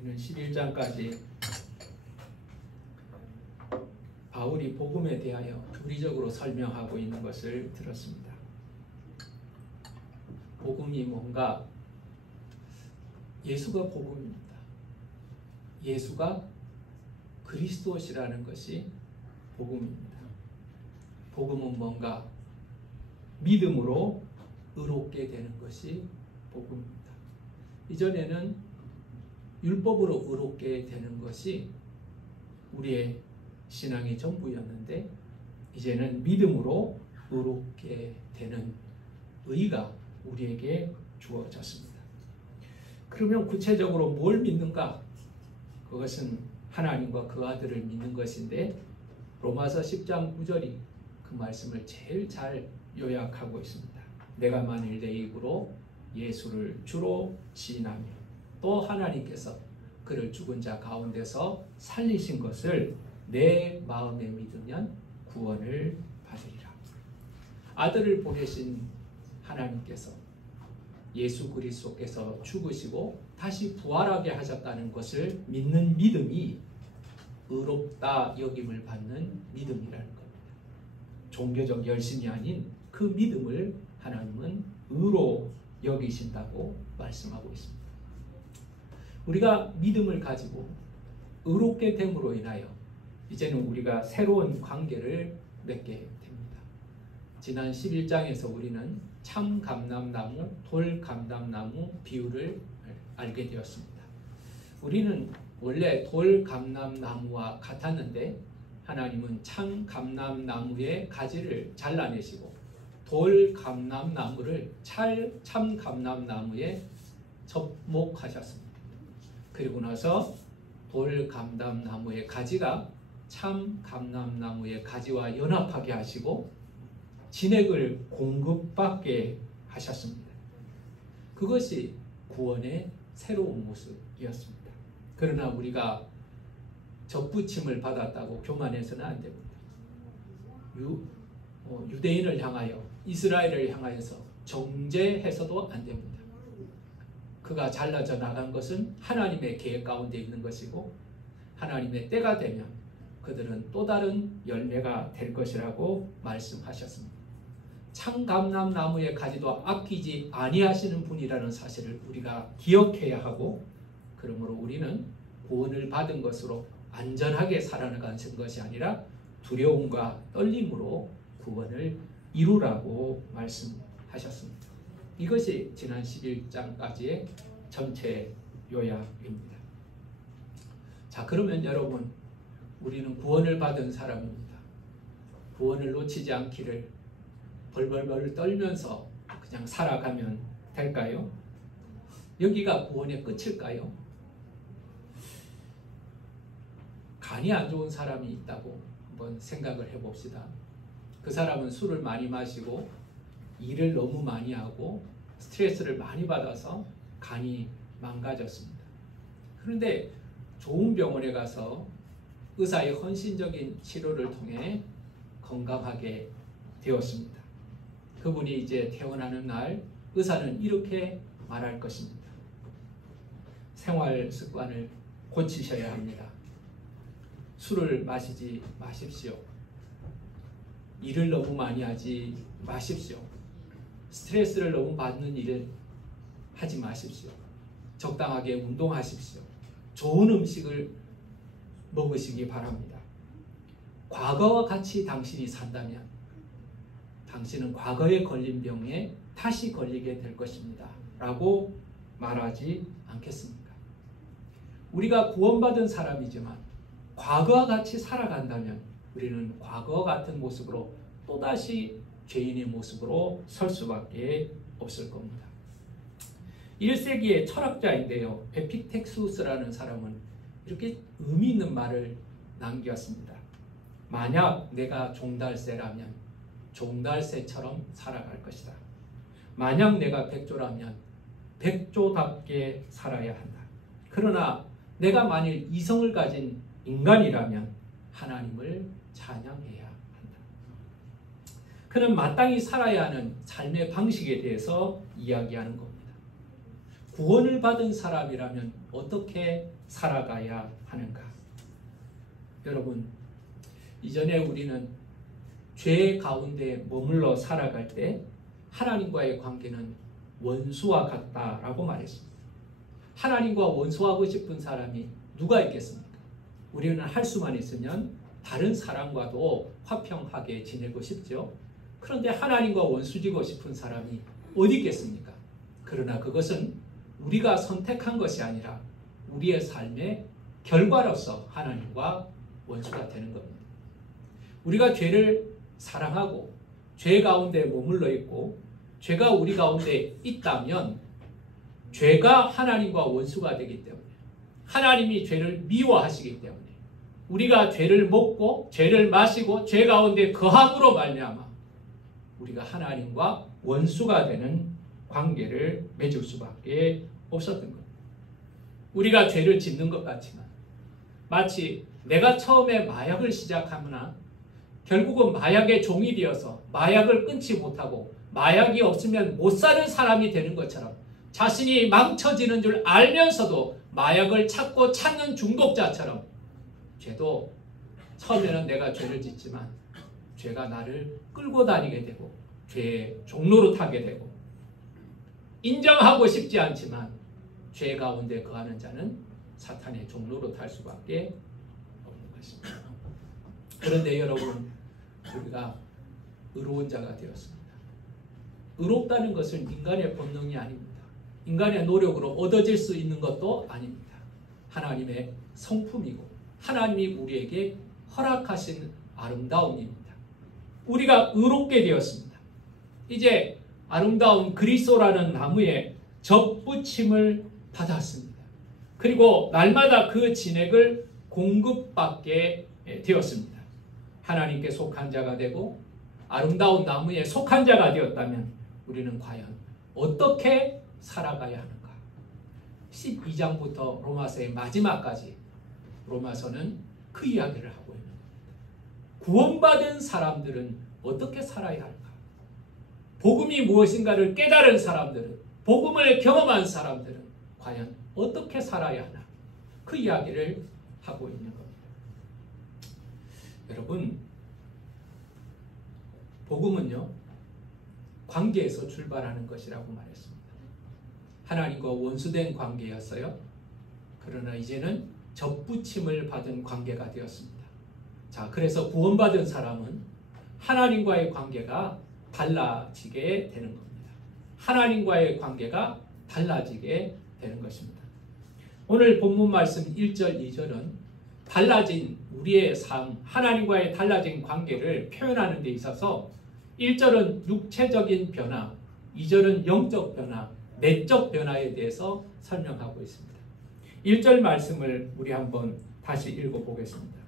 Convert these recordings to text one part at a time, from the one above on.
우리는 11장까지 바울이 복음에 대하여 교리적으로 설명하고 있는 것을 들었습니다. 복음이 뭔가? 예수가 복음입니다. 예수가 그리스도시라는 것이 복음입니다. 복음은 뭔가? 믿음으로 의롭게 되는 것이 복음입니다. 이전에는 율법으로 의롭게 되는 것이 우리의 신앙의 전부였는데 이제는 믿음으로 의롭게 되는 의가 우리에게 주어졌습니다. 그러면 구체적으로 뭘 믿는가? 그것은 하나님과 그 아들을 믿는 것인데 로마서 10장 9절이 그 말씀을 제일 잘 요약하고 있습니다. 내가 만일 내 입으로 예수를 주로 시인하며 또 하나님께서 그를 죽은 자 가운데서 살리신 것을 내 마음에 믿으면 구원을 받으리라. 아들을 보내신 하나님께서 예수 그리스도께서 죽으시고 다시 부활하게 하셨다는 것을 믿는 믿음이 의롭다 여김을 받는 믿음이라는 겁니다. 종교적 열심이 아닌 그 믿음을 하나님은 의로 여기신다고 말씀하고 있습니다. 우리가 믿음을 가지고 의롭게 됨으로 인하여 이제는 우리가 새로운 관계를 맺게 됩니다. 지난 11장에서 우리는 참 감람나무, 돌 감람나무 비유를 알게 되었습니다. 우리는 원래 돌 감람나무와 같았는데 하나님은 참 감람나무의 가지를 잘라내시고 돌 감람나무를 참 감람나무에 접목하셨습니다. 그리고 나서 돌 감람나무의 가지가 참 감람나무의 가지와 연합하게 하시고 진액을 공급받게 하셨습니다. 그것이 구원의 새로운 모습이었습니다. 그러나 우리가 접붙임을 받았다고 교만해서는 안 됩니다. 유대인을 향하여 이스라엘을 향하여서 정죄해서도 안 됩니다. 그가 잘라져 나간 것은 하나님의 계획 가운데 있는 것이고 하나님의 때가 되면 그들은 또 다른 열매가 될 것이라고 말씀하셨습니다. 참감람나무의 가지도 아끼지 아니하시는 분이라는 사실을 우리가 기억해야 하고 그러므로 우리는 구원을 받은 것으로 안전하게 살아나가는 것이 아니라 두려움과 떨림으로 구원을 이루라고 말씀하셨습니다. 이것이 지난 11장까지의 전체 요약입니다. 자, 그러면 여러분, 우리는 구원을 받은 사람입니다. 구원을 놓치지 않기를 벌벌벌 떨면서 그냥 살아가면 될까요? 여기가 구원의 끝일까요? 간이 안 좋은 사람이 있다고 한번 생각을 해봅시다. 그 사람은 술을 많이 마시고 일을 너무 많이 하고 스트레스를 많이 받아서 간이 망가졌습니다. 그런데 좋은 병원에 가서 의사의 헌신적인 치료를 통해 건강하게 되었습니다. 그분이 이제 퇴원하는 날 의사는 이렇게 말할 것입니다. 생활 습관을 고치셔야 합니다. 술을 마시지 마십시오. 일을 너무 많이 하지 마십시오. 스트레스를 너무 받는 일을 하지 마십시오. 적당하게 운동하십시오. 좋은 음식을 먹으시기 바랍니다. 과거와 같이 당신이 산다면 당신은 과거에 걸린 병에 다시 걸리게 될 것입니다. 라고 말하지 않겠습니까? 우리가 구원받은 사람이지만 과거와 같이 살아간다면 우리는 과거와 같은 모습으로 또다시 죄인의 모습으로 설 수밖에 없을 겁니다. 1세기의 철학자인데요. 에피텍수스라는 사람은 이렇게 의미 있는 말을 남겼습니다. 만약 내가 종달새라면 종달새처럼 살아갈 것이다. 만약 내가 백조라면 백조답게 살아야 한다. 그러나 내가 만일 이성을 가진 인간이라면 하나님을 찬양해야 한다. 그는 마땅히 살아야 하는 삶의 방식에 대해서 이야기하는 겁니다. 구원을 받은 사람이라면 어떻게 살아가야 하는가? 여러분, 이전에 우리는 죄 가운데 머물러 살아갈 때 하나님과의 관계는 원수와 같다라고 말했습니다. 하나님과 원수하고 싶은 사람이 누가 있겠습니까? 우리는 할 수만 있으면 다른 사람과도 화평하게 지내고 싶죠. 그런데 하나님과 원수지고 싶은 사람이 어디 있겠습니까? 그러나 그것은 우리가 선택한 것이 아니라 우리의 삶의 결과로서 하나님과 원수가 되는 겁니다. 우리가 죄를 사랑하고 죄 가운데 머물러 있고 죄가 우리 가운데 있다면 죄가 하나님과 원수가 되기 때문에 하나님이 죄를 미워하시기 때문에 우리가 죄를 먹고 죄를 마시고 죄 가운데 거함으로 말미암아 우리가 하나님과 원수가 되는 관계를 맺을 수밖에 없었던 겁니다. 우리가 죄를 짓는 것 같지만 마치 내가 처음에 마약을 시작하거나 결국은 마약의 종이 되어서 마약을 끊지 못하고 마약이 없으면 못 사는 사람이 되는 것처럼 자신이 망쳐지는 줄 알면서도 마약을 찾고 찾는 중독자처럼 죄도 처음에는 내가 죄를 짓지만 죄가 나를 끌고 다니게 되고 죄의 종로로 타게 되고 인정하고 싶지 않지만 죄 가운데 거하는 자는 사탄의 종로로 탈 수밖에 없는 것입니다. 그런데 여러분, 우리가 의로운 자가 되었습니다. 의롭다는 것은 인간의 본능이 아닙니다. 인간의 노력으로 얻어질 수 있는 것도 아닙니다. 하나님의 성품이고 하나님이 우리에게 허락하신 아름다움입니다. 우리가 의롭게 되었습니다. 이제 아름다운 그리스도라는 나무에 접붙임을 받았습니다. 그리고 날마다 그 진액을 공급받게 되었습니다. 하나님께 속한 자가 되고 아름다운 나무에 속한 자가 되었다면 우리는 과연 어떻게 살아가야 하는가? 12장부터 로마서의 마지막까지 로마서는 그 이야기를 하고 있는 겁니다. 구원받은 사람들은 어떻게 살아야 할까? 복음이 무엇인가를 깨달은 사람들은, 복음을 경험한 사람들은 과연 어떻게 살아야 하나? 그 이야기를 하고 있는 겁니다. 여러분, 복음은요, 관계에서 출발하는 것이라고 말했습니다. 하나님과 원수된 관계였어요. 그러나 이제는 접붙임을 받은 관계가 되었습니다. 자, 그래서 구원받은 사람은 하나님과의 관계가 달라지게 되는 겁니다. 하나님과의 관계가 달라지게 되는 것입니다. 오늘 본문 말씀 1절, 2절은 달라진 우리의 삶, 하나님과의 달라진 관계를 표현하는 데 있어서 1절은 육체적인 변화, 2절은 영적 변화, 내적 변화에 대해서 설명하고 있습니다. 1절 말씀을 우리 한번 다시 읽어보겠습니다.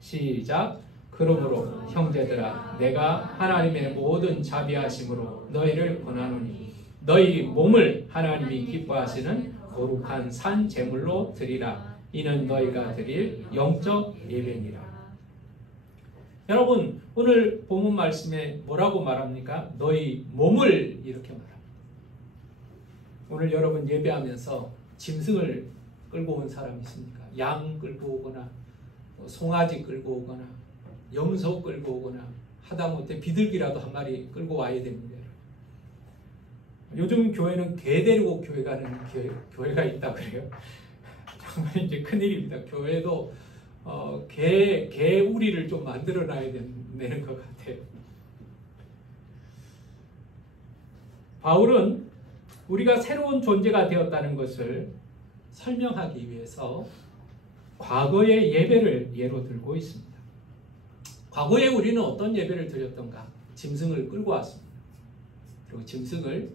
시작. 그러므로 형제들아, 내가 하나님의 모든 자비하심으로 너희를 권하노니 너희 몸을 하나님이 기뻐하시는 거룩한 산 제물로 드리라. 이는 너희가 드릴 영적 예배니라. 여러분, 오늘 본문 말씀에 뭐라고 말합니까? 너희 몸을 이렇게 말합니다. 오늘 여러분 예배하면서 짐승을 끌고 온 사람 있습니까? 양 끌고 오거나 송아지 끌고 오거나 염소 끌고 오거나 하다못해 비둘기라도 한 마리 끌고 와야 됩니다. 요즘 교회는 개 데리고 교회 가는 교회가 있다 그래요. 정말 이제 큰일입니다. 교회도 개 우리를 좀 만들어 놔야 되는 것 같아요. 바울은 우리가 새로운 존재가 되었다는 것을 설명하기 위해서 과거의 예배를 예로 들고 있습니다. 과거에 우리는 어떤 예배를 드렸던가? 짐승을 끌고 왔습니다. 그리고 짐승을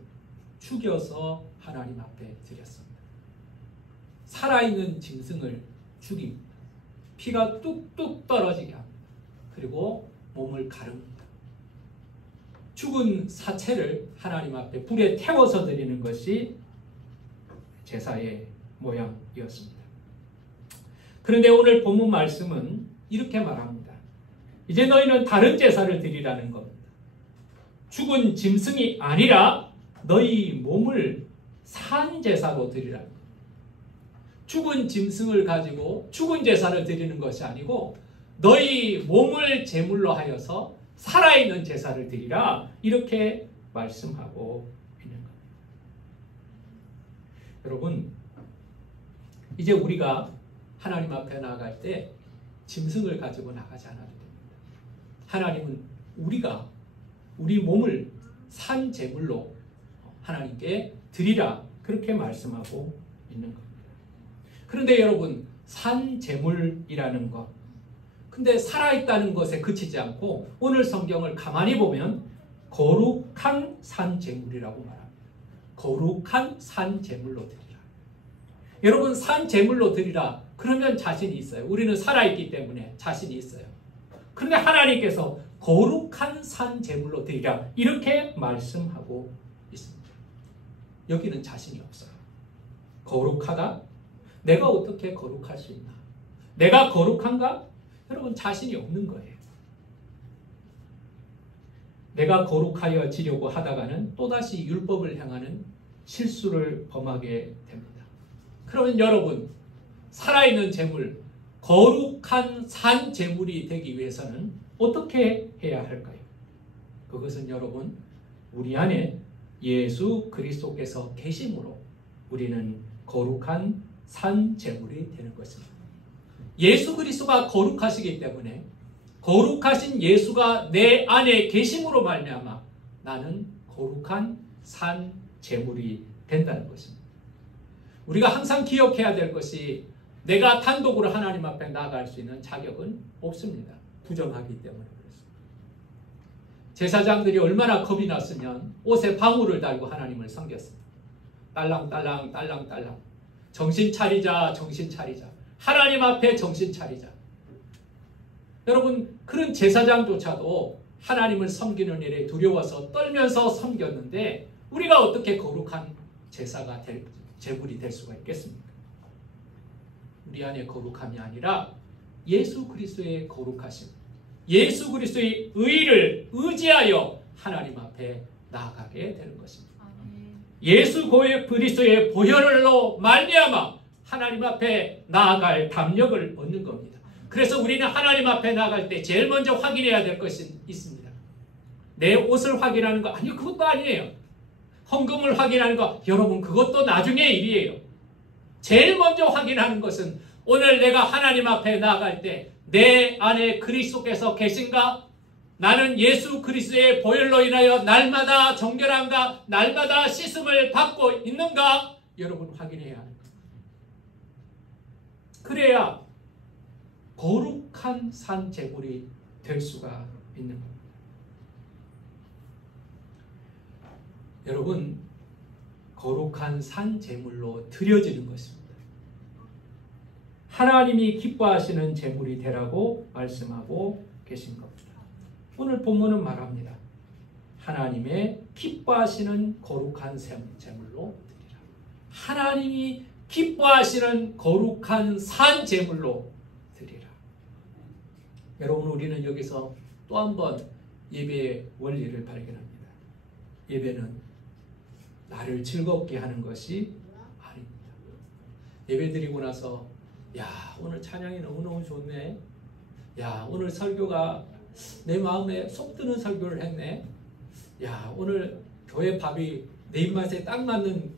죽여서 하나님 앞에 드렸습니다. 살아있는 짐승을 죽입니다. 피가 뚝뚝 떨어지게 합니다. 그리고 몸을 가릅니다. 죽은 사체를 하나님 앞에 불에 태워서 드리는 것이 제사의 모양이었습니다. 그런데 오늘 본문 말씀은 이렇게 말합니다. 이제 너희는 다른 제사를 드리라는 겁니다. 죽은 짐승이 아니라 너희 몸을 산 제사로 드리라는 겁니다. 죽은 짐승을 가지고 죽은 제사를 드리는 것이 아니고 너희 몸을 제물로 하여서 살아있는 제사를 드리라 이렇게 말씀하고 있는 겁니다. 여러분, 이제 우리가 하나님 앞에 나아갈 때 짐승을 가지고 나가지 않아도 됩니다. 하나님은 우리 몸을 산 제물로 하나님께 드리라 그렇게 말씀하고 있는 겁니다. 그런데 여러분, 산 제물이라는 것, 근데 살아있다는 것에 그치지 않고 오늘 성경을 가만히 보면 거룩한 산 제물이라고 말합니다. 거룩한 산 제물로 드리라. 여러분, 산 제물로 드리라 그러면 자신이 있어요. 우리는 살아있기 때문에 자신이 있어요. 그런데 하나님께서 거룩한 산 제물로 드리라 이렇게 말씀하고 있습니다. 여기는 자신이 없어요. 거룩하다? 내가 어떻게 거룩할 수 있나? 내가 거룩한가? 여러분, 자신이 없는 거예요. 내가 거룩하여 지려고 하다가는 또다시 율법을 행하는 실수를 범하게 됩니다. 그러면 여러분, 살아있는 제물, 거룩한 산 제물이 되기 위해서는 어떻게 해야 할까요? 그것은 여러분, 우리 안에 예수 그리스도께서 계심으로 우리는 거룩한 산 제물이 되는 것입니다. 예수 그리스도가 거룩하시기 때문에 거룩하신 예수가 내 안에 계심으로 말미암아 나는 거룩한 산 제물이 된다는 것입니다. 우리가 항상 기억해야 될 것이 내가 단독으로 하나님 앞에 나아갈 수 있는 자격은 없습니다. 부정하기 때문에 그렇습니다. 제사장들이 얼마나 겁이 났으면 옷에 방울을 달고 하나님을 섬겼습니다. 딸랑딸랑 딸랑딸랑 정신 차리자 정신 차리자 하나님 앞에 정신 차리자. 여러분, 그런 제사장조차도 하나님을 섬기는 일에 두려워서 떨면서 섬겼는데 우리가 어떻게 거룩한 제물이 될 수가 있겠습니까? 우리 안에 거룩함이 아니라 예수 그리스도의 거룩하심, 예수 그리스도의 의를 의지하여 하나님 앞에 나아가게 되는 것입니다. 예수 그리스도의 보혈로 말미암아 하나님 앞에 나아갈 담력을 얻는 겁니다. 그래서 우리는 하나님 앞에 나아갈 때 제일 먼저 확인해야 될 것이 있습니다. 내 옷을 확인하는 거 아니 그것도 아니에요. 헌금을 확인하는 거 여러분 그것도 나중의 일이에요. 제일 먼저 확인하는 것은 오늘 내가 하나님 앞에 나아갈 때 내 안에 그리스도께서 계신가? 나는 예수 그리스도의 보혈로 인하여 날마다 정결한가? 날마다 씻음을 받고 있는가? 여러분 확인해야 하는 겁니다. 그래야 거룩한 산 제물이 될 수가 있는 겁니다. 여러분, 거룩한 산 제물로 드려지는 것입니다. 하나님이 기뻐하시는 제물이 되라고 말씀하고 계신 겁니다. 오늘 본문은 말합니다. 하나님의 기뻐하시는 거룩한 제물로 드리라. 하나님이 기뻐하시는 거룩한 산 제물로 드리라. 여러분, 우리는 여기서 또 한 번 예배의 원리를 발견합니다. 예배는 나를 즐겁게 하는 것이 아닙니다. 예배 드리고 나서 야, 오늘 찬양이 너무너무 좋네. 야, 오늘 설교가 내 마음에 속 드는 설교를 했네. 야, 오늘 교회 밥이 내 입맛에 딱 맞는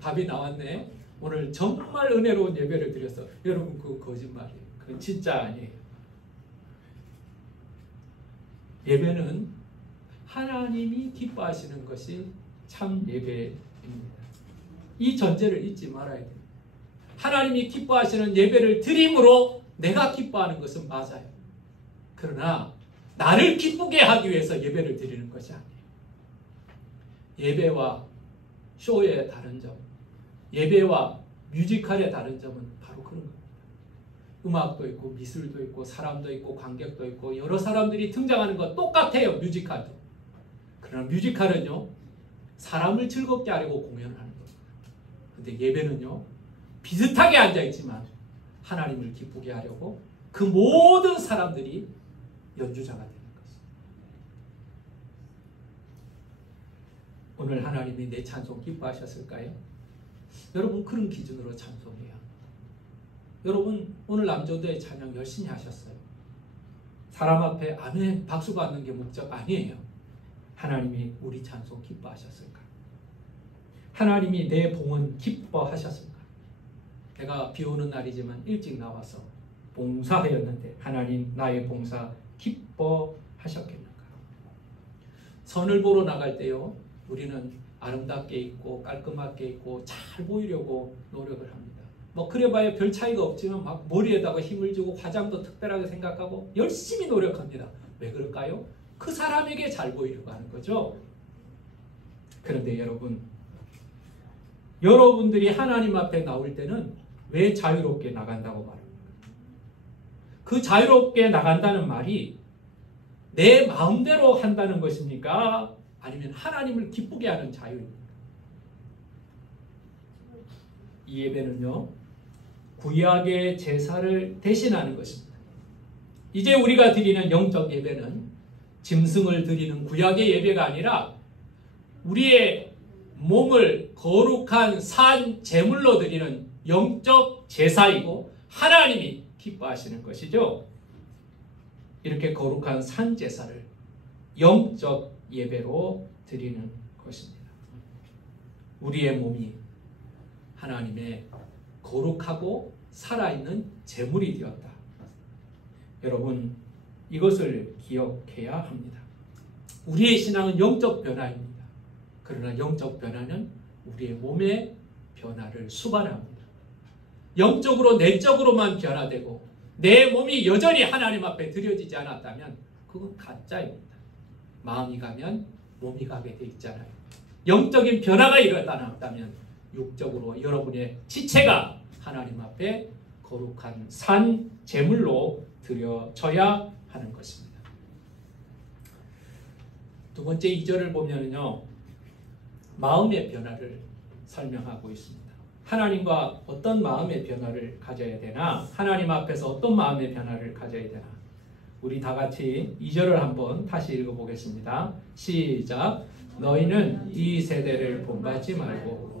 밥이 나왔네. 오늘 정말 은혜로운 예배를 드렸어. 여러분, 그거 거짓말이에요. 그건 진짜 아니에요. 예배는 하나님이 기뻐하시는 것이 참 예배입니다. 이 전제를 잊지 말아야 됩니다. 하나님이 기뻐하시는 예배를 드림으로 내가 기뻐하는 것은 맞아요. 그러나 나를 기쁘게 하기 위해서 예배를 드리는 것이 아니에요. 예배와 쇼의 다른 점, 예배와 뮤지컬의 다른 점은 바로 그런 겁니다. 음악도 있고 미술도 있고 사람도 있고 관객도 있고 여러 사람들이 등장하는 것 똑같아요. 뮤지컬도. 그러나 뮤지컬은요, 사람을 즐겁게 하려고 공연을 하는 겁니다. 근데 예배는요, 비슷하게 앉아있지만 하나님을 기쁘게 하려고 그 모든 사람들이 연주자가 되는 것입니다. 오늘 하나님이 내 찬송 기뻐하셨을까요? 여러분, 그런 기준으로 찬송해야 합니다. 여러분 오늘 남조도의 찬양 열심히 하셨어요. 사람 앞에 아멘 박수 받는 게 목적 아니에요. 하나님이 우리 찬송 기뻐하셨을까? 하나님이 내 봉헌 기뻐하셨을까? 내가 비 오는 날이지만 일찍 나와서 봉사하였는데 하나님 나의 봉사 기뻐하셨겠는가? 선을 보러 나갈 때요, 우리는 아름답게 입고 깔끔하게 입고 잘 보이려고 노력을 합니다. 뭐 그래봐야 별 차이가 없지만 막 머리에다가 힘을 주고 화장도 특별하게 생각하고 열심히 노력합니다. 왜 그럴까요? 그 사람에게 잘 보이려고 하는 거죠. 그런데 여러분들이 하나님 앞에 나올 때는 왜 자유롭게 나간다고 말합니까? 그 자유롭게 나간다는 말이 내 마음대로 한다는 것입니까? 아니면 하나님을 기쁘게 하는 자유입니까? 이 예배는요, 구약의 제사를 대신하는 것입니다. 이제 우리가 드리는 영적 예배는 짐승을 드리는 구약의 예배가 아니라 우리의 몸을 거룩한 산 제물로 드리는 영적 제사이고 하나님이 기뻐하시는 것이죠. 이렇게 거룩한 산 제사를 영적 예배로 드리는 것입니다. 우리의 몸이 하나님의 거룩하고 살아있는 제물이 되었다. 여러분, 이것을 기억해야 합니다. 우리의 신앙은 영적 변화입니다. 그러나 영적 변화는 우리의 몸의 변화를 수반합니다. 영적으로 내적으로만 변화되고 내 몸이 여전히 하나님 앞에 드려지지 않았다면 그건 가짜입니다. 마음이 가면 몸이 가게 돼 있잖아요. 영적인 변화가 일어났다면 육적으로 여러분의 지체가 하나님 앞에 거룩한 산 제물로 드려져야 하는 것입니다. 두 번째 2절을 보면요, 마음의 변화를 설명하고 있습니다. 하나님과 어떤 마음의 변화를 가져야 되나? 하나님 앞에서 어떤 마음의 변화를 가져야 되나? 우리 다 같이 2절을 한번 다시 읽어보겠습니다. 시작. 너희는 이 세대를 본받지 말고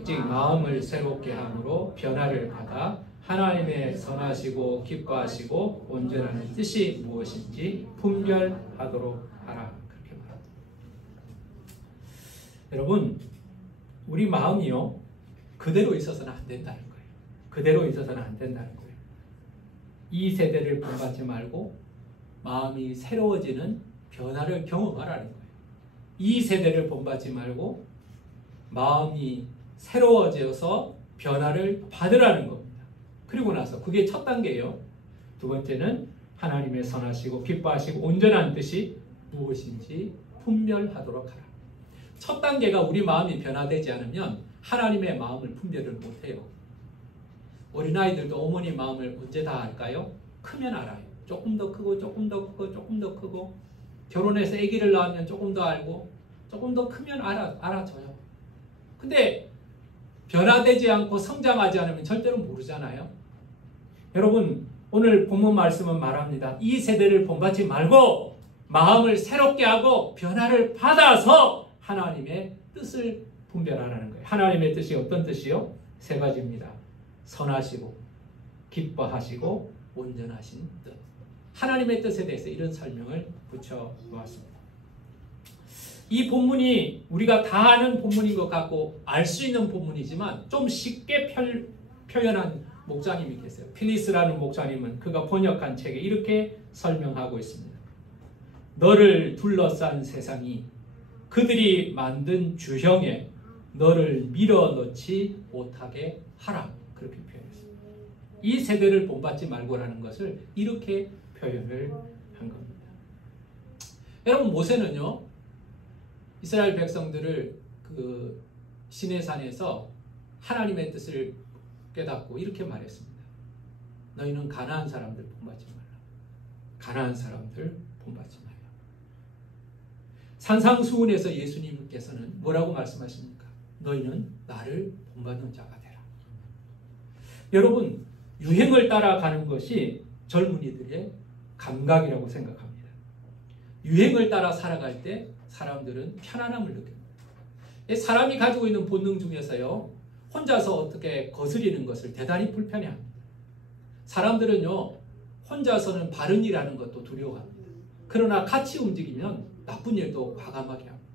오직 마음을 새롭게 함으로 변화를 받아 하나님의 선하시고 기뻐하시고 온전한 뜻이 무엇인지 분별하도록 하라. 그렇게 말합니다. 여러분, 우리 마음이요, 그대로 있어서는 안 된다는 거예요. 그대로 있어서는 안 된다는 거예요. 이 세대를 본받지 말고 마음이 새로워지는 변화를 경험하라는 거예요. 이 세대를 본받지 말고 마음이 새로워져서 변화를 받으라는 겁니다. 그리고 나서 그게 첫 단계예요. 두 번째는 하나님의 선하시고 기뻐하시고 온전한 뜻이 무엇인지 분별하도록 하라. 첫 단계가 우리 마음이 변화되지 않으면 하나님의 마음을 분별을 못해요. 어린아이들도 어머니 마음을 언제 다 알까요? 크면 알아요. 조금 더 크고 조금 더 크고 조금 더 크고 결혼해서 아기를 낳으면 조금 더 알고 조금 더 크면 알아줘요. 근데 변화되지 않고 성장하지 않으면 절대로 모르잖아요. 여러분, 오늘 본문 말씀은 말합니다. 이 세대를 본받지 말고 마음을 새롭게 하고 변화를 받아서 하나님의 뜻을 분별하라는 거예요. 하나님의 뜻이 어떤 뜻이요? 세 가지입니다. 선하시고 기뻐하시고 온전하신 뜻. 하나님의 뜻에 대해서 이런 설명을 붙여놓았습니다. 이 본문이 우리가 다 아는 본문인 것 같고 알 수 있는 본문이지만 좀 쉽게 표현한 목사님이 계세요. 필리스라는 목사님은 그가 번역한 책에 이렇게 설명하고 있습니다. 너를 둘러싼 세상이 그들이 만든 주형에 너를 밀어넣지 못하게 하라. 그렇게 표현했습니다. 이 세대를 본받지 말고라는 것을 이렇게 표현을 한 겁니다. 여러분, 모세는요, 이스라엘 백성들을 그 시내산에서 하나님의 뜻을 깨닫고 이렇게 말했습니다. 너희는 가나안 사람들 본받지 말라. 가나안 사람들 본받지 말라. 산상수훈에서 예수님께서는 뭐라고 말씀하십니까? 너희는 나를 본받는 자가 되라. 여러분, 유행을 따라가는 것이 젊은이들의 감각이라고 생각합니다. 유행을 따라 살아갈 때 사람들은 편안함을 느낍니다. 사람이 가지고 있는 본능 중에서요, 혼자서 어떻게 거스리는 것을 대단히 불편해합니다. 사람들은요, 혼자서는 바른 일하는 것도 두려워합니다. 그러나 같이 움직이면 나쁜 일도 과감하게 합니다.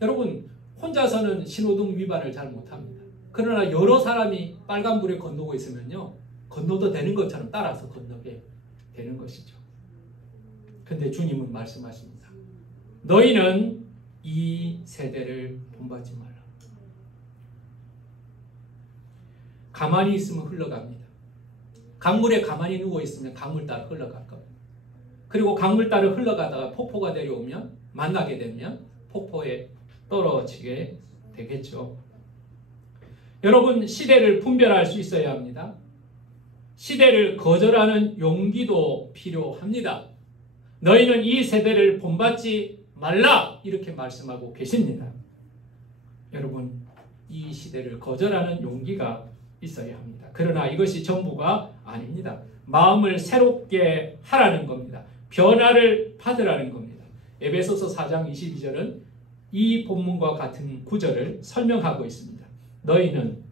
여러분, 혼자서는 신호등 위반을 잘 못합니다. 그러나 여러 사람이 빨간불에 건너고 있으면요, 건너도 되는 것처럼 따라서 건너게 되는 것이죠. 근데 주님은 말씀하십니다. 너희는 이 세대를 본받지 말라. 가만히 있으면 흘러갑니다. 강물에 가만히 누워있으면 강물 따라 흘러갈 겁니다. 그리고 강물 따라 흘러가다가 폭포가 내려오면, 만나게 되면 폭포에 떨어지게 되겠죠. 여러분, 시대를 분별할 수 있어야 합니다. 시대를 거절하는 용기도 필요합니다. 너희는 이 세대를 본받지 말라, 이렇게 말씀하고 계십니다. 여러분, 이 시대를 거절하는 용기가 있어야 합니다. 그러나 이것이 전부가 아닙니다. 마음을 새롭게 하라는 겁니다. 변화를 받으라는 겁니다. 에베소서 4장 22절은 이 본문과 같은 구절을 설명하고 있습니다. 너희는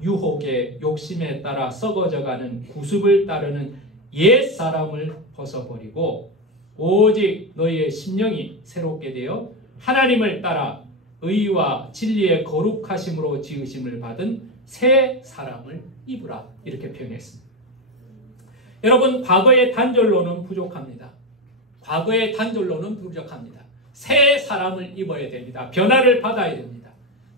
유혹의 욕심에 따라 썩어져가는 구습을 따르는 옛 사람을 벗어버리고 오직 너희의 심령이 새롭게 되어 하나님을 따라 의와 진리의 거룩하심으로 지으심을 받은 새 사람을 입으라, 이렇게 표현했습니다. 여러분, 과거의 단절로는 부족합니다. 과거의 단절로는 부족합니다. 새 사람을 입어야 됩니다. 변화를 받아야 됩니다.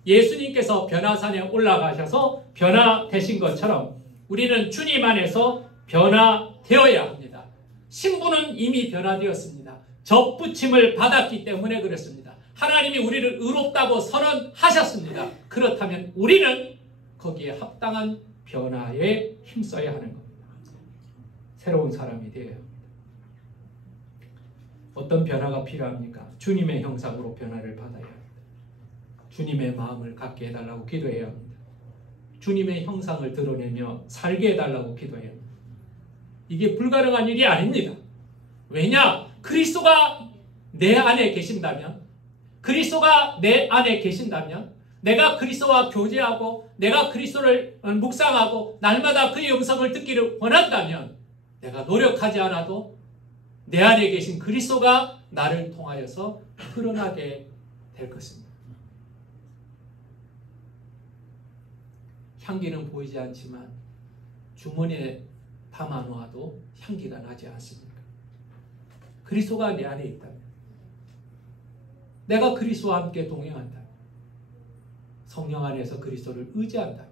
예수님께서 변화산에 올라가셔서 변화되신 것처럼 우리는 주님 안에서 변화되어야 합니다. 신부는 이미 변화되었습니다. 접붙임을 받았기 때문에 그렇습니다. 하나님이 우리를 의롭다고 선언하셨습니다. 그렇다면 우리는 거기에 합당한 변화에 힘써야 하는 겁니다. 새로운 사람이 되어야 합니다. 어떤 변화가 필요합니까? 주님의 형상으로 변화를 받아야 합니다. 주님의 마음을 갖게 해달라고 기도해야 합니다. 주님의 형상을 드러내며 살게 해달라고 기도해야 합니다. 이게 불가능한 일이 아닙니다. 왜냐? 그리스도가 내 안에 계신다면, 그리스도가 내 안에 계신다면, 내가 그리스도와 교제하고 내가 그리스도를 묵상하고 날마다 그의 음성을 듣기를 원한다면 내가 노력하지 않아도 내 안에 계신 그리스도가 나를 통하여서 드러나게 될 것입니다. 향기는 보이지 않지만 주머니에 담아놓아도 향기가 나지 않습니까? 그리스도가 내 안에 있다면, 내가 그리스도와 함께 동행한다면, 성령 안에서 그리스도를 의지한다면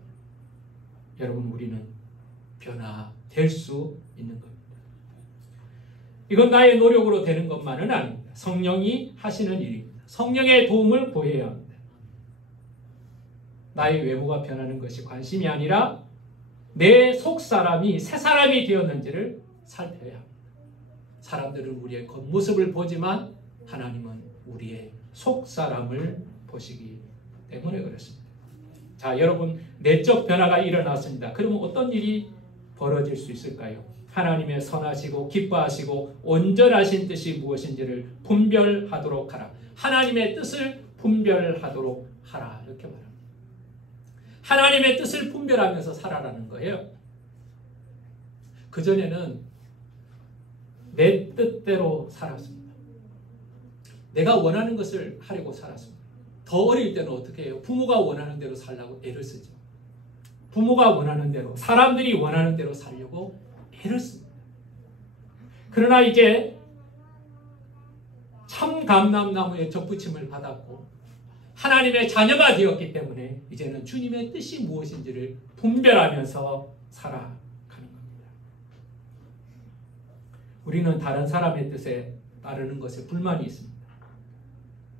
여러분, 우리는 변화될 수 있는 겁니다. 이건 나의 노력으로 되는 것만은 아닙니다. 성령이 하시는 일입니다. 성령의 도움을 구해야 합니다. 나의 외모가 변하는 것이 관심이 아니라 내 속사람이 새 사람이 되었는지를 살펴야 합니다. 사람들은 우리의 겉모습을 보지만 하나님은 우리의 속사람을 보시기 때문에 그렇습니다. 자, 여러분, 내적 변화가 일어났습니다. 그러면 어떤 일이 벌어질 수 있을까요? 하나님의 선하시고 기뻐하시고 온전하신 뜻이 무엇인지를 분별하도록 하라. 하나님의 뜻을 분별하도록 하라, 이렇게 말합니다. 하나님의 뜻을 분별하면서 살아라는 거예요. 그전에는 내 뜻대로 살았습니다. 내가 원하는 것을 하려고 살았습니다. 더 어릴 때는 어떻게 해요? 부모가 원하는 대로 살려고 애를 쓰죠. 부모가 원하는 대로, 사람들이 원하는 대로 살려고 애를 씁니다. 그러나 이제 참감람나무의 접붙임을 받았고 하나님의 자녀가 되었기 때문에 이제는 주님의 뜻이 무엇인지를 분별하면서 살아가는 겁니다. 우리는 다른 사람의 뜻에 따르는 것에 불만이 있습니다.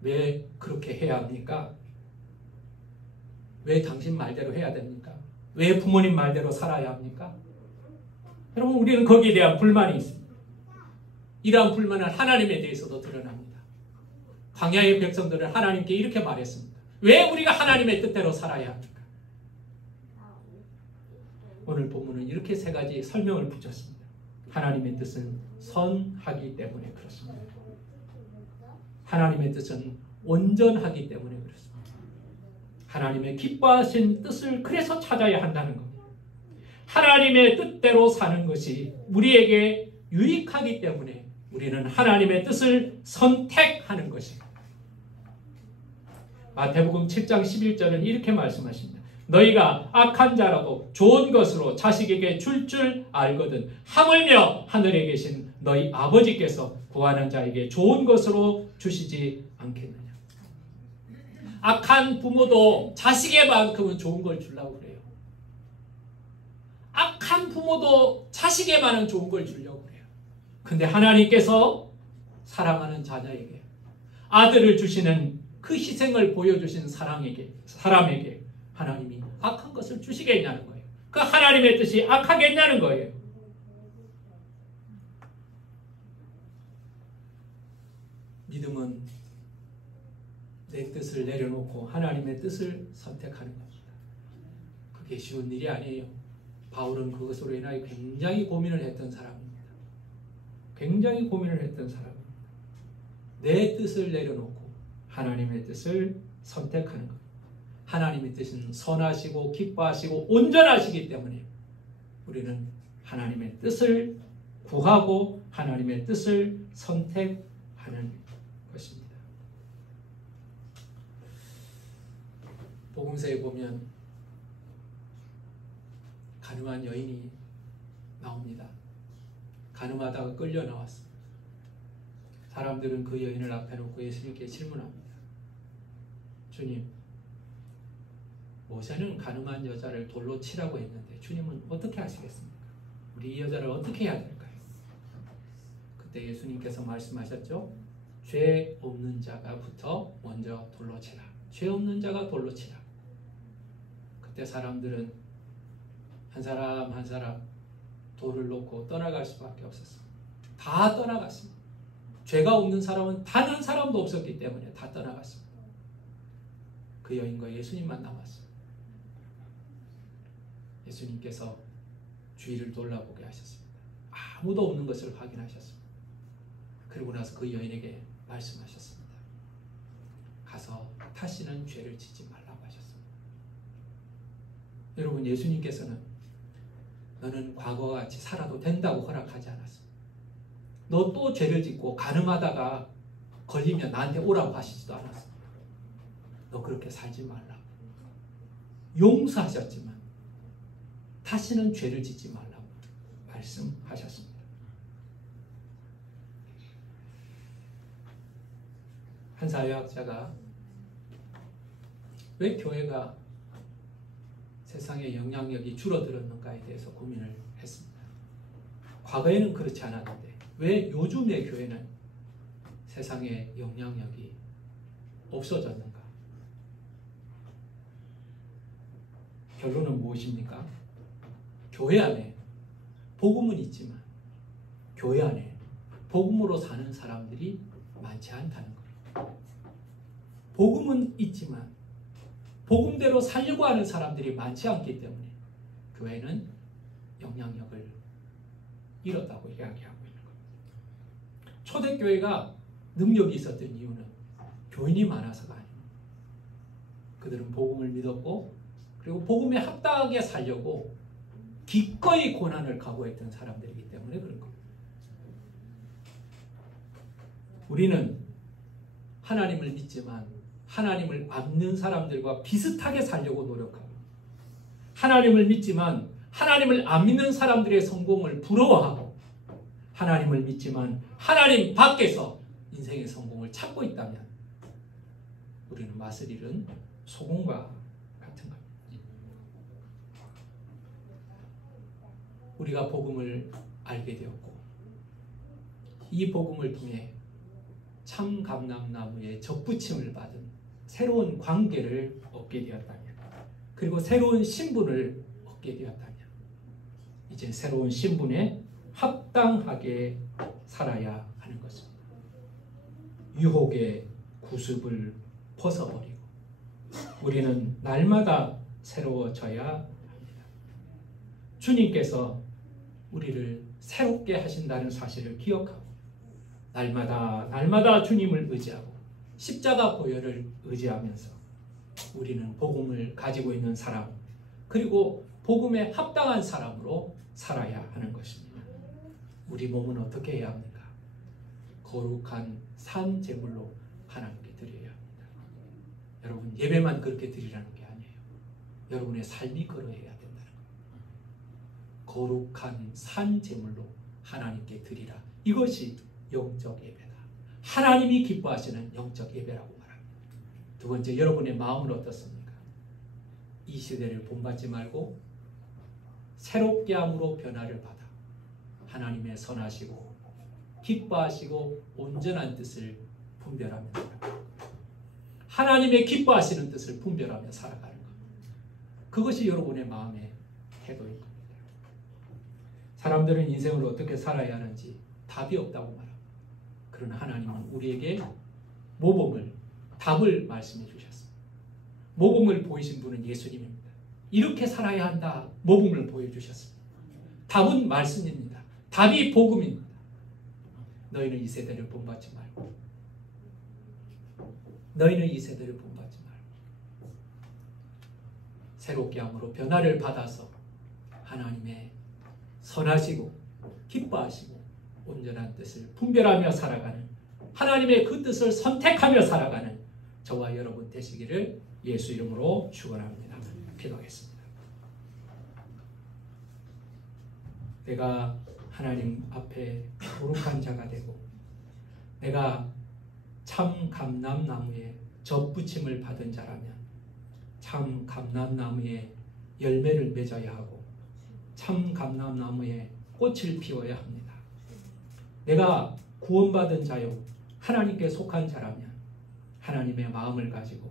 왜 그렇게 해야 합니까? 왜 당신 말대로 해야 됩니까? 왜 부모님 말대로 살아야 합니까? 여러분, 우리는 거기에 대한 불만이 있습니다. 이러한 불만은 하나님에 대해서도 드러납니다. 광야의 백성들은 하나님께 이렇게 말했습니다. 왜 우리가 하나님의 뜻대로 살아야 합니까? 오늘 본문은 이렇게 세 가지 설명을 붙였습니다. 하나님의 뜻은 선하기 때문에 그렇습니다. 하나님의 뜻은 온전하기 때문에 그렇습니다. 하나님의 기뻐하신 뜻을 그래서 찾아야 한다는 겁니다. 하나님의 뜻대로 사는 것이 우리에게 유익하기 때문에 우리는 하나님의 뜻을 선택하는 것입니다. 마태복음 7장 11절은 이렇게 말씀하십니다. 너희가 악한 자라도 좋은 것으로 자식에게 줄 알거든 하물며 하늘에 계신 너희 아버지께서 구하는 자에게 좋은 것으로 주시지 않겠느냐. 악한 부모도 자식에만큼은 좋은 걸 주려고 그래요. 악한 부모도 자식에만은 좋은 걸 주려고 그래요. 근데 하나님께서 사랑하는 자녀에게 아들을 주시는 그 희생을 보여주신 사람에게 하나님이 악한 것을 주시겠냐는 거예요. 그 하나님의 뜻이 악하겠냐는 거예요. 믿음은 내 뜻을 내려놓고 하나님의 뜻을 선택하는 겁니다. 그게 쉬운 일이 아니에요. 바울은 그것으로 인하여 굉장히 고민을 했던 사람입니다. 굉장히 고민을 했던 사람입니다. 내 뜻을 내려놓고 하나님의 뜻을 선택하는 것. 하나님의 뜻은 선하시고 기뻐하시고 온전하시기 때문에 우리는 하나님의 뜻을 구하고 하나님의 뜻을 선택하는 것입니다. 복음서에 보면 가늠한 여인이 나옵니다. 가늠하다가 끌려 나왔습니다. 사람들은 그 여인을 앞에 놓고 예수님께 질문합니다. 주님, 모세는 가늠한 여자를 돌로 치라고 했는데 주님은 어떻게 하시겠습니까? 우리 이 여자를 어떻게 해야 될까요? 그때 예수님께서 말씀하셨죠. 죄 없는 자가부터 먼저 돌로 치라. 죄 없는 자가 돌로 치라. 그때 사람들은 한 사람 한 사람 돌을 놓고 떠나갈 수밖에 없었어요. 다 떠나갔습니다. 죄가 없는 사람은 단 한 사람도 없었기 때문에 다 떠나갔습니다. 그 여인과 예수님만 남았어요. 예수님께서 주위를 돌아보게 하셨습니다. 아무도 없는 것을 확인하셨습니다. 그리고 나서 그 여인에게 말씀하셨습니다. 가서 다시는 죄를 짓지 말라고 하셨습니다. 여러분, 예수님께서는 너는 과거와 같이 살아도 된다고 허락하지 않았습니다. 너 또 죄를 짓고 가늠하다가 걸리면 나한테 오라고 하시지도 않았습니다. 너 그렇게 살지 말라고. 용서하셨지만 다시는 죄를 짓지 말라고 말씀하셨습니다. 한 사회학자가 왜 교회가 세상의 영향력이 줄어들었는가에 대해서 고민을 했습니다. 과거에는 그렇지 않았는데 왜 요즘의 교회는 세상의 영향력이 없어졌는가? 결론은 무엇입니까? 교회 안에 복음은 있지만 교회 안에 복음으로 사는 사람들이 많지 않다는 거예요. 복음은 있지만 복음대로 살려고 하는 사람들이 많지 않기 때문에 교회는 영향력을 잃었다고 이야기하고 있는 겁니다. 초대교회가 능력이 있었던 이유는 교인이 많아서가 아닙니다. 그들은 복음을 믿었고 그리고 복음에 합당하게 살려고 기꺼이 고난을 각오했던 사람들이기 때문에 그런 겁니다. 우리는 하나님을 믿지만 하나님을 안 믿는 사람들과 비슷하게 살려고 노력하고 하나님을 믿지만 하나님을 안 믿는 사람들의 성공을 부러워하고 하나님을 믿지만 하나님 밖에서 인생의 성공을 찾고 있다면 우리는 맛을 잃은 소금과 같은 겁니다. 우리가 복음을 알게 되었고 이 복음을 통해 참 감람나무에 접붙임을 받은 새로운 관계를 얻게 되었다면 그리고 새로운 신분을 얻게 되었다면 이제 새로운 신분에 합당하게 살아야 하는 것입니다. 유혹의 구습을 벗어버리고 우리는 날마다 새로워져야 합니다. 주님께서 우리를 새롭게 하신다는 사실을 기억하고 날마다 주님을 의지하고 십자가 보혈을 의지하면서 우리는 복음을 가지고 있는 사람 그리고 복음에 합당한 사람으로 살아야 하는 것입니다. 우리 몸은 어떻게 해야 합니까? 거룩한 산 제물로 하나님께 드려야 합니다. 여러분, 예배만 그렇게 드리라는 게 아니에요. 여러분의 삶이 그러해야 된다는 거예요. 거룩한 산 제물로 하나님께 드리라. 이것이 영적 예배다. 하나님이 기뻐하시는 영적 예배라고 말합니다. 두 번째, 여러분의 마음은 어떻습니까? 이 시대를 본받지 말고 새롭게 함으로 변화를 받아 하나님의 선하시고 기뻐하시고 온전한 뜻을 분별하며 하나님의 기뻐하시는 뜻을 분별하며 살아가는 것. 그것이 여러분의 마음의 태도인 겁니다. 사람들은 인생을 어떻게 살아야 하는지 답이 없다고 말합니다. 그러나 하나님은 우리에게 모범을, 답을 말씀해 주셨습니다. 모범을 보이신 분은 예수님입니다. 이렇게 살아야 한다. 모범을 보여주셨습니다. 답은 말씀입니다. 답이 복음입니다. 너희는 이 세대를 본받지 말고, 너희는 이 세대를 본받지 말고 새롭게 함으로 변화를 받아서 하나님의 선하시고 기뻐하시고 온전한 뜻을 분별하며 살아가는, 하나님의 그 뜻을 선택하며 살아가는 저와 여러분 되시기를 예수 이름으로 축원합니다. 기도하겠습니다. 내가 하나님 앞에 거룩한 자가 되고 내가 참 감람나무에 젖붙임을 받은 자라면 참 감람나무에 열매를 맺어야 하고 참 감람나무에 꽃을 피워야 합니다. 내가 구원받은 자요 하나님께 속한 자라면 하나님의 마음을 가지고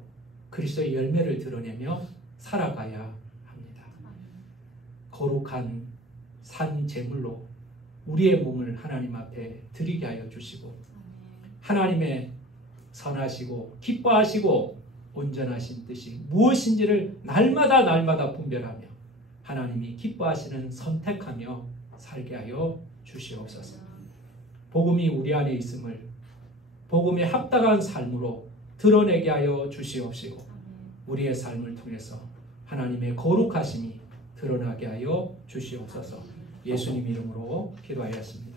그리스도의 열매를 드러내며 살아가야 합니다. 거룩한 산 제물로 우리의 몸을 하나님 앞에 드리게 하여 주시고 하나님의 선하시고 기뻐하시고 온전하신 뜻이 무엇인지를 날마다 분별하며 하나님이 기뻐하시는 선택하며 살게 하여 주시옵소서. 복음이 우리 안에 있음을 복음에 합당한 삶으로 드러내게 하여 주시옵시고 우리의 삶을 통해서 하나님의 거룩하심이 드러나게 하여 주시옵소서. 예수님 이름으로 기도하였습니다.